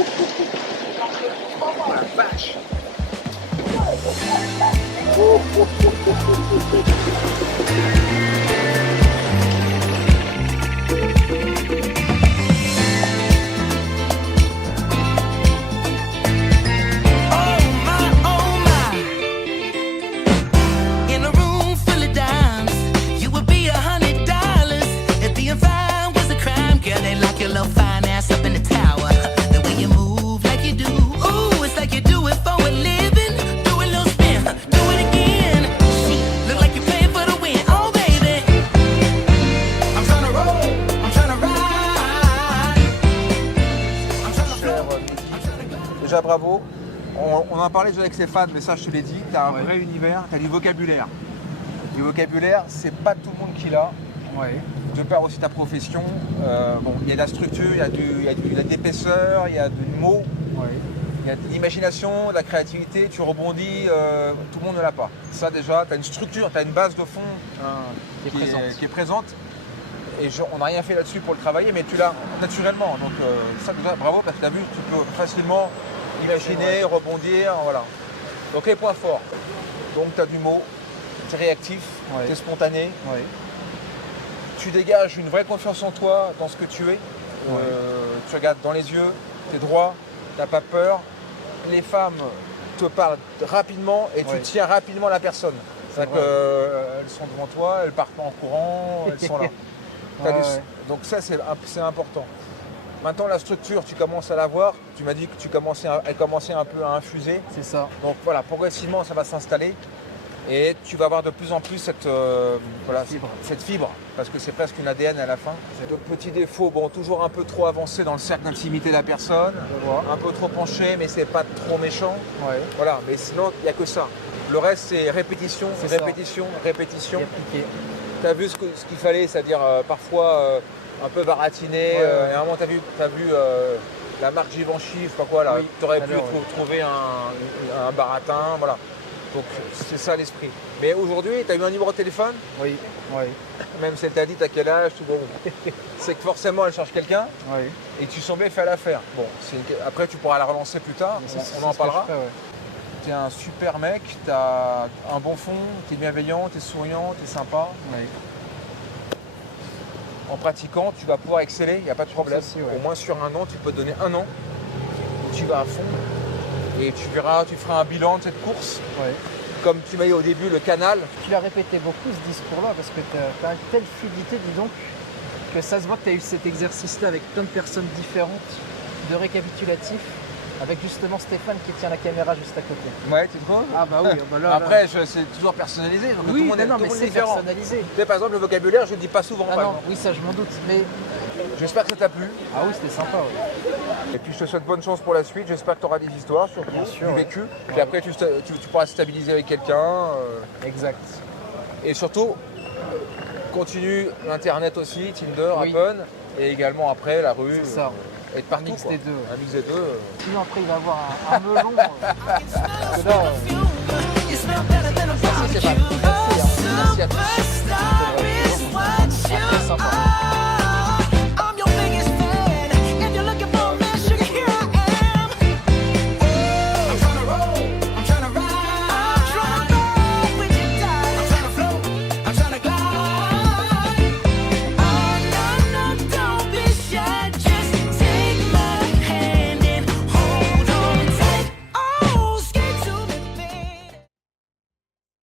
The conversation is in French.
Oh la vache. Déjà bravo, on en parlait déjà avec ses fans, mais ça je te l'ai dit, tu as un vrai univers, tu as du vocabulaire. Du vocabulaire, c'est pas tout le monde qui l'a. De par aussi ta profession, bon, il y a de la structure, il y a de l'épaisseur, il y a du mot, il y a de l'imagination, de la créativité, tu rebondis, tout le monde ne l'a pas. Ça déjà, tu as une structure, tu as une base de fond qui est présente. Et on n'a rien fait là-dessus pour le travailler, mais tu l'as naturellement. Donc ça déjà, bravo, parce que tu as vu, tu peux facilement imaginer, rebondir, voilà. Donc les points forts. Donc tu as du mot, tu es réactif, tu es spontané. Tu dégages une vraie confiance en toi, dans ce que tu es. Tu regardes dans les yeux, tu es droit, tu n'as pas peur. Les femmes te parlent rapidement et tu tiens rapidement la personne. C'est-à-dire qu'elles sont devant toi, elles partent pas en courant, elles sont là. Donc ça, c'est important. Maintenant, la structure, tu commences à la voir. Tu m'as dit que elle commençait un peu à infuser. C'est ça. Donc voilà, progressivement, ça va s'installer. Et tu vas avoir de plus en plus cette fibre, parce que c'est presque une ADN à la fin. De petits défauts, bon, toujours un peu trop avancé dans le cercle d'intimité de la personne, un peu trop penché, mais c'est pas trop méchant. Voilà, mais sinon, il n'y a que ça. Le reste, c'est répétition, répétition. Tu as vu ce qu'il fallait, c'est-à-dire parfois un peu baratiner. Et à un moment, tu as vu la marque Givenchy, je sais pas quoi, là. Tu aurais pu trouver un baratin, voilà. Donc c'est ça l'esprit. Mais aujourd'hui, tu as eu un numéro de téléphone? Oui. Même si elle t'a dit t'as quel âge, tout bon. C'est que forcément elle cherche quelqu'un et tu semblais faire l'affaire. Bon, après tu pourras la relancer plus tard, on en parlera. Tu es un super mec, tu as un bon fond, tu es bienveillant, tu es souriant, tu es sympa. En pratiquant, tu vas pouvoir exceller, il n'y a pas de problème. Au moins sur un an, tu peux te donner un an où tu vas à fond. Et tu verras, tu feras un bilan de cette course. Comme tu m'as dit au début, le canal. Tu l'as répété beaucoup ce discours-là parce que tu as une telle fluidité, dis donc, que ça se voit que tu as eu cet exercice-là avec plein de personnes différentes, de récapitulatif, avec justement Stéphane qui tient la caméra juste à côté. Ouais, tu trouves? Ah bah oui, Après, c'est toujours personnalisé. Donc oui, tout le monde mais est c'est différent. personnalisé. Tu sais, par exemple, le vocabulaire, je ne le dis pas souvent. Ah non, oui, ça je m'en doute. Mais j'espère que ça t'a plu. Ah oui, c'était sympa. Et puis je te souhaite bonne chance pour la suite. J'espère que tu auras des histoires sur du vécu. Puis après, tu pourras te stabiliser avec quelqu'un. Exact. Et surtout, continue l'Internet aussi, Tinder, Appen. Et également après, la rue. C'est ça. Et de partout. Un mix des deux. Un mix des deux. Sinon après, il va avoir un melon. Parce que là, merci, c'est pas. Merci à tous. C'est vrai. Très sympa.